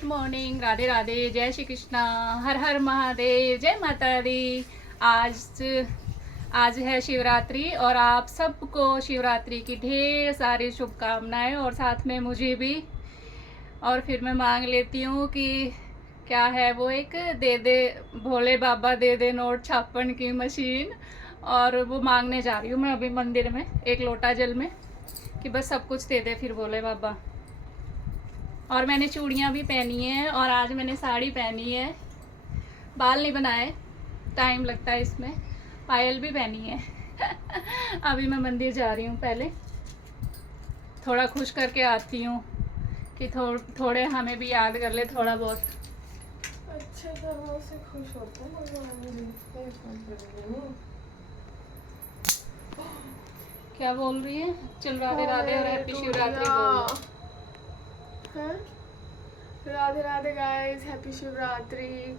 Good morning, Radhe Radhe, जय श्री कृष्णा, हर हर महादेव, जय माता दी। आज है शिवरात्रि और आप सबको शिवरात्रि की ढेर सारी शुभकामनाएं और साथ में मुझे भी। और फिर मैं मांग लेती हूँ कि क्या है वो, एक दे दे भोले बाबा, दे दे नोट छापन की मशीन। और वो मांगने जा रही हूँ मैं अभी मंदिर में, एक लोटा जल में, कि बस सब कुछ दे दे फिर भोले बाबा। और मैंने चूड़ियाँ भी पहनी हैं और आज मैंने साड़ी पहनी है, बाल नहीं बनाए, टाइम लगता है इसमें, पायल भी पहनी है। अभी मैं मंदिर जा रही हूँ, पहले थोड़ा खुश करके आती हूँ कि थोड़े हमें भी याद कर ले थोड़ा बहुत। अच्छे कर्मों से खुश होते हैं भगवान। क्या बोल रही है? चल राधे राधे और हैप्पी शिवरात्रि बोल। हैं? Radhe Radhe guys, happy Shivratri.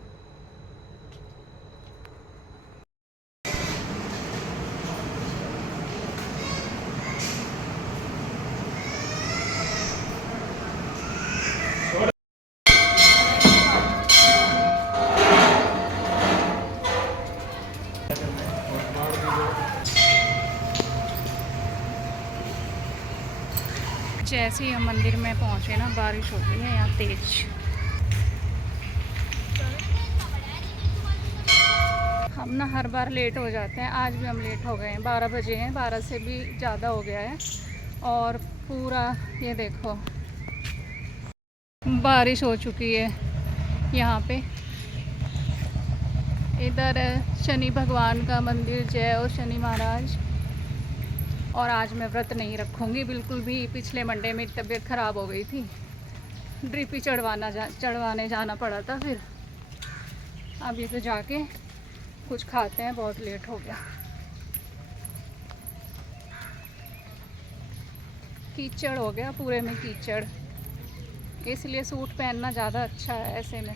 जैसे ही हम मंदिर में पहुंचे ना, बारिश हो गई है यहाँ तेज। हम ना हर बार लेट हो जाते हैं, आज भी हम लेट हो गए हैं, 12 बजे हैं, 12 से भी ज़्यादा हो गया है। और पूरा ये देखो बारिश हो चुकी है यहाँ पे। इधर शनि भगवान का मंदिर, जय हो शनि महाराज। और आज मैं व्रत नहीं रखूँगी बिल्कुल भी, पिछले मंडे में तबीयत ख़राब हो गई थी, ड्रिप ही चढ़वाने जाना पड़ा था। फिर अभी तो जाके कुछ खाते हैं, बहुत लेट हो गया। कीचड़ हो गया, पूरे में कीचड़, इसलिए सूट पहनना ज़्यादा अच्छा है। ऐसे में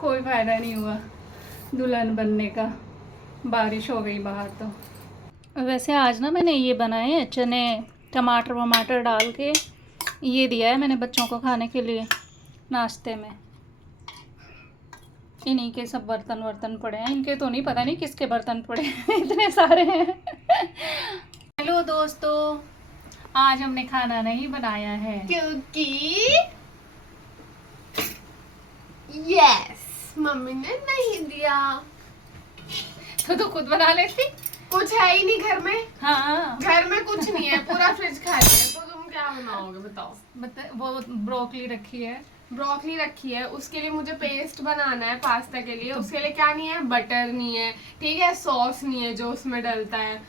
कोई फ़ायदा नहीं हुआ दुल्हन बनने का, बारिश हो गई बाहर तो। वैसे आज ना मैंने ये बनाए हैं चने, टमाटर वमाटर डाल के, ये दिया है मैंने बच्चों को खाने के लिए नाश्ते में। इन्हीं के सब बर्तन वर्तन पड़े हैं, इनके तो नहीं, पता नहीं किसके बर्तन पड़े हैं। इतने सारे हैं। हेलो दोस्तों, आज हमने खाना नहीं बनाया है क्योंकि यस, मम्मी ने नहीं दिया। तो खुद बना लेती। कुछ है ही नहीं घर में। हाँ, घर में कुछ नहीं है, पूरा फ्रिज खाली है, तो तुम क्या बनाओगे बताओ। वो ब्रोकली रखी है, ब्रोकली रखी है, उसके लिए मुझे पेस्ट बनाना है पास्ता के लिए। उसके लिए क्या नहीं है, बटर नहीं है, ठीक है, सॉस नहीं है जो उसमें डलता है,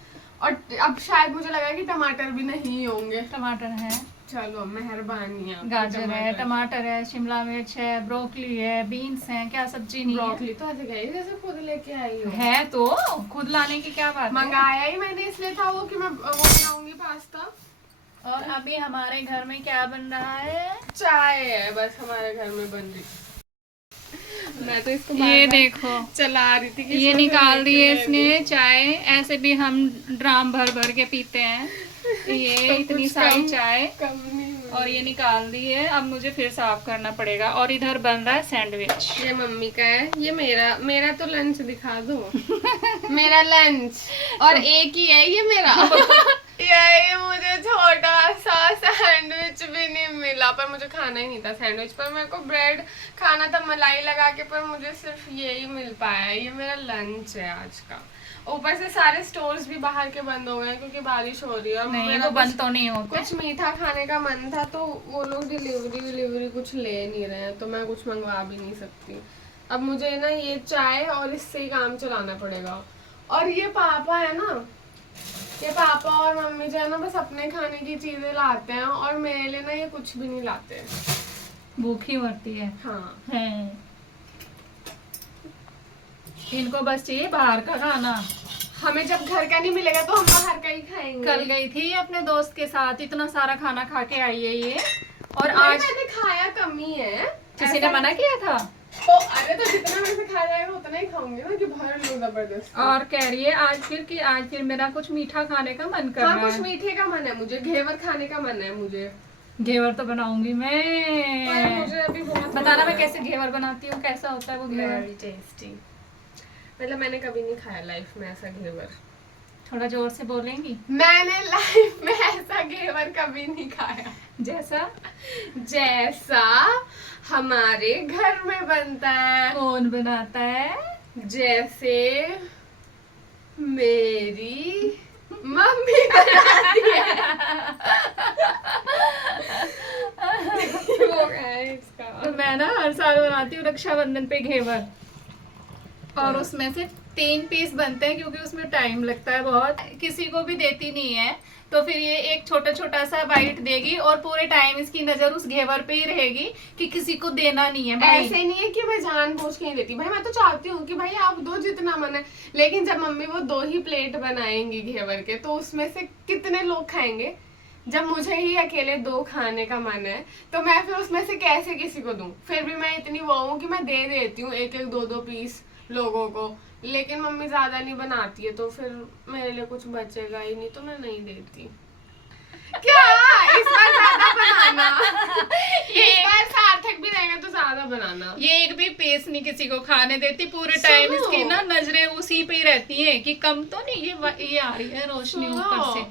और अब शायद मुझे लगा कि टमाटर भी नहीं होंगे। टमाटर है, चलो मेहरबानी है। गाजर है, टमाटर है, शिमला मिर्च है, ब्रोकली है, बीन्स है, क्या सब्जी नहीं है? ब्रोकली तो ऐसे गई जैसे खुद लेके आई हो। है तो खुद लाने की क्या बात है? मंगाया ही मैंने इसलिए था वो कि मैं वो बनाऊंगी पास्ता। और अभी हमारे घर में क्या बन रहा है? चाय है बस हमारे घर में बन रही। मैं तो इसको ये देखो चला रही थी कि ये निकाल दी है इसने चाय। ऐसे भी हम ड्राम भर भर के पीते हैं, ये तो इतनी सारी चाय, कम नहीं हुई। और ये निकाल दी है। अब मुझे फिर साफ करना पड़ेगा। और इधर बन रहा है सैंडविच। ये मम्मी का है, ये मेरा तो लंच दिखा दो। मेरा लंच, और एक ही है ये मेरा। ये मुझे छोटा सा सैंडविच भी नहीं मिला, पर मुझे खाना ही नहीं था सैंडविच, पर मेरे को ब्रेड खाना था मलाई लगा के, पर मुझे सिर्फ यही मिल पाया है। ये मेरा लंच है आज का। ऊपर से सारे स्टोर्स भी बाहर के बंद हो गए क्योंकि बारिश हो रही है। नहीं, वो बंद तो नहीं होते। कुछ मीठा खाने का मन था तो वो लोग डिलीवरी कुछ ले नहीं रहे हैं, तो मैं कुछ मंगवा भी नहीं सकती। अब मुझे ना ये चाय और इससे ही काम चलाना पड़ेगा। और ये पापा है ना, ये पापा और मम्मी जो है ना बस अपने खाने की चीजें लाते हैं, और मेरे लिए ना ये कुछ भी नहीं लाते। भूखी मरती है। हाँ है, इनको बस चाहिए बाहर का खाना। हमें जब घर का नहीं मिलेगा तो हम बाहर का ही खाएंगे। कल गई थी अपने दोस्त के साथ, इतना सारा खाना खा के आई है ये। और आज मैंने खाया कम ही है। किसी ने मना किया था? तो अरे तो जितना मेरे से खाया जाएगा उतना ही खाऊंगी ना, कि भर लूं जबरदस्त। और कह रही है आज फिर मेरा कुछ मीठा खाने का मन कर रहा है। कुछ मीठे का मन है मुझे, घेवर खाने का मन है मुझे। घेवर तो बनाऊंगी मैं। बताना मैं कैसे घेवर बनाती हूँ, कैसा होता है वो घेवर। Very tasty. मतलब मैंने कभी नहीं खाया लाइफ में ऐसा घेवर। थोड़ा जोर से बोलेंगी। मैंने लाइफ में ऐसा घेवर कभी नहीं खाया जैसा जैसा हमारे घर में बनता है। कौन बनाता है? जैसे मेरी मम्मी बनाती है। वो क्या है इसका? तो मैं ना हर साल बनाती हूँ रक्षाबंधन पे घेवर, और उसमें से 3 पीस बनते हैं क्योंकि उसमें टाइम लगता है बहुत। किसी को भी देती नहीं है तो फिर ये एक छोटा छोटा सा बाइट देगी और पूरे टाइम इसकी नजर उस घेवर पे ही रहेगी कि किसी को देना नहीं है भाई। ऐसे नहीं है कि मैं जानबूझ के नहीं देती भाई, मैं तो चाहती हूँ कि भाई आप दो जितना मन है, लेकिन जब मम्मी वो 2 ही प्लेट बनाएंगी घेवर के तो उसमें से कितने लोग खाएंगे? जब मुझे ही अकेले 2 खाने का मन है तो मैं फिर उसमें से कैसे किसी को दूं? फिर भी मैं इतनी वो हूँ कि मैं दे देती हूँ 1-1, 2-2 पीस लोगों को, लेकिन मम्मी ज्यादा नहीं बनाती है तो फिर मेरे लिए कुछ बचेगा ही नहीं तो मैं नहीं देती। क्या इस बार ज्यादा बनाना? इस बार सार्थक भी रहेगा तो ज्यादा बनाना। ये एक भी पीस नहीं किसी को खाने देती, पूरे टाइम इसकी ना नजरें उसी पे ही रहती हैं कि कम तो नहीं। ये आ रही है रोशनी ऊपर से।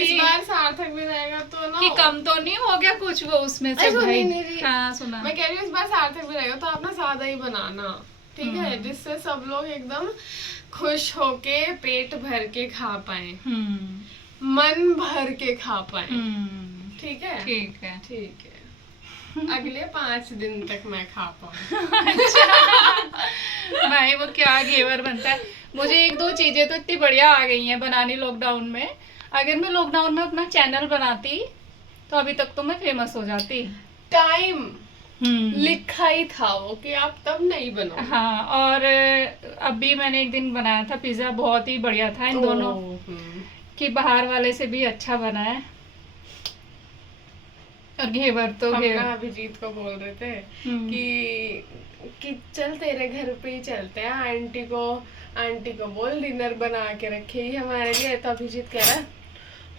इस बार सार्थक भी रहेगा तो ना कि कम तो नहीं हो गया कुछ वो उसमें से भाई। हाँ सुना। मैं कह रही हूँ इस बार सार्थक भी रहेगा तो आप ना ज्यादा ही बनाना, ठीक है, जिससे सब लोग एकदम खुश होके पेट भर के खा पाए, मन भर के खा पाए। ठीक है ठीक है ठीक है। अगले 5 दिन तक मैं खा पाऊँ। भाई वो क्या घेवर बनता है। मुझे 1-2 चीजें तो इतनी बढ़िया आ गई हैं बनानी लॉकडाउन में। अगर मैं लॉकडाउन में अपना चैनल बनाती तो अभी तक तो मैं फेमस हो जाती। टाइम लिखा ही था वो कि आप तब नहीं बनाओ। हाँ, और अभी मैंने एक दिन बनाया था पिज्जा, बहुत ही बढ़िया था। इन दोनों कि बाहर वाले से भी अच्छा बना है। और घेवर तो हम ना अभिजीत को बोल रहे थे कि चल तेरे घर पे ही चलते हैं, आंटी को बोल डिनर बना के रखेगी हमारे लिए। तो अभिजीत कह रहा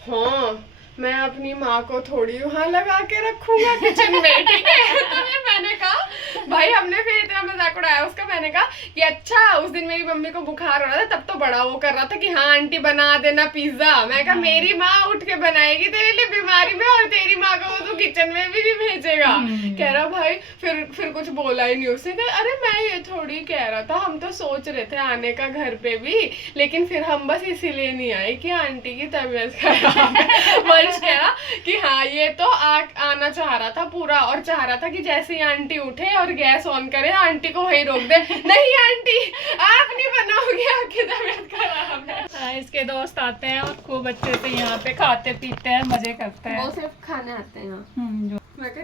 हाँ मैं अपनी माँ को थोड़ी वहाँ लगा के रखूंगा किचन में, ठीक है। तो मैंने कहा भाई हमने फिर इतना मजाक उड़ाया उसका। मैंने कहा कि अच्छा उस दिन मेरी मम्मी को बुखार हो रहा था तब तो बड़ा वो कर रहा था कि हाँ आंटी बना देना पिज्जा। मैं कहा मेरी माँ उठ के बनाएगी तेरे लिए बीमारी में, और तेरी माँ को वो तो किचन में भी नहीं भेजेगा। कह रहा भाई फिर कुछ बोला ही नहीं उसने। कहा अरे मैं ये थोड़ी कह रहा था, हम तो सोच रहे थे आने का घर पे भी, लेकिन फिर हम बस इसीलिए नहीं आए कि आंटी की तबीयत खराब है। कह रहा कि हाँ ये तो आना चाह रहा था पूरा, और चाह रहा था कि जैसे ही आंटी उठे और गैस ऑन करे आंटी को वही रोक दे। नहीं आंटी आप नहीं बनाओगे, आपकी तबीयत खराब है। इसके दोस्त आते हैं और खूब अच्छे से यहाँ पे खाते पीते हैं, मजे करते हैं। वो सिर्फ खाने आते हैं। मैं कहा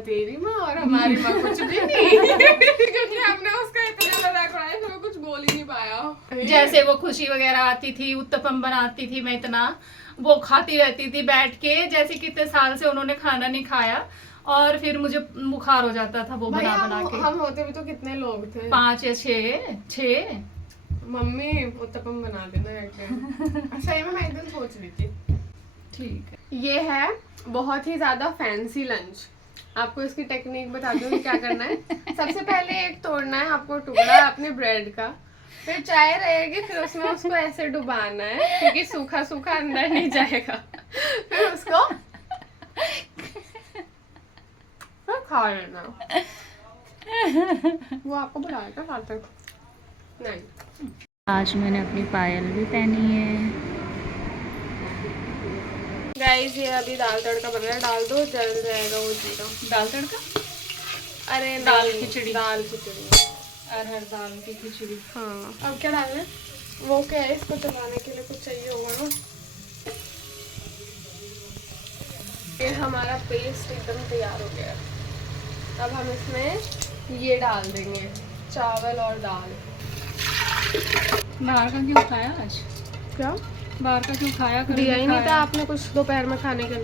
तेरी माँ और हमारी माँ कुछ भी नहीं। क्योंकि हमने उसका इतना मजाक उड़ाया फिर वो कुछ बोल ही नहीं पाया। जैसे वो खुशी वगैरह आती थी, उत्तपम बनाती थी, मैं इतना वो खाती रहती थी बैठ के, जैसे कितने साल से उन्होंने खाना नहीं खाया, और फिर मुझे बुखार हो जाता था वो बना के। हम होते भी तो कितने लोग थे, 5 या 6। मम्मी उत्तपम बना देना। सही में मैं एक दिन सोच रही थी। ठीक है, ये है बहुत ही ज्यादा फैंसी लंच। आपको इसकी टेक्निक बता दूं क्या करना है। सबसे पहले एक तोड़ना है आपको टुकड़ा अपने ब्रेड का, फिर चाय रहेगी, फिर उसमें उसको ऐसे डुबाना है क्योंकि सूखा सूखा अंदर नहीं जाएगा। फिर उसको फिर खा लेना। वो आपको बुलाएगा सार्थक? नहीं। आज मैंने अपनी पायल भी पहनी है। गाइस ये अभी दाल तड़का बन रहा है, डाल दो जल जाएगा वो जीरा। दाल तड़का? अरे दाल खिचड़ी। दाल खिचड़ी, अरहर दाल की खिचड़ी। हाँ। अब क्या डालना है? वो क्या है, इसको चलाने के लिए कुछ चाहिए होगा ना। ये हमारा पेस्ट एकदम तैयार हो गया। अब हम इसमें ये डाल देंगे, चावल और दाल। बाहर का क्यों खाया आज? क्या बाहर का क्यों खाया? दिया ही नहीं था आपने कुछ दोपहर में खाने के लिए।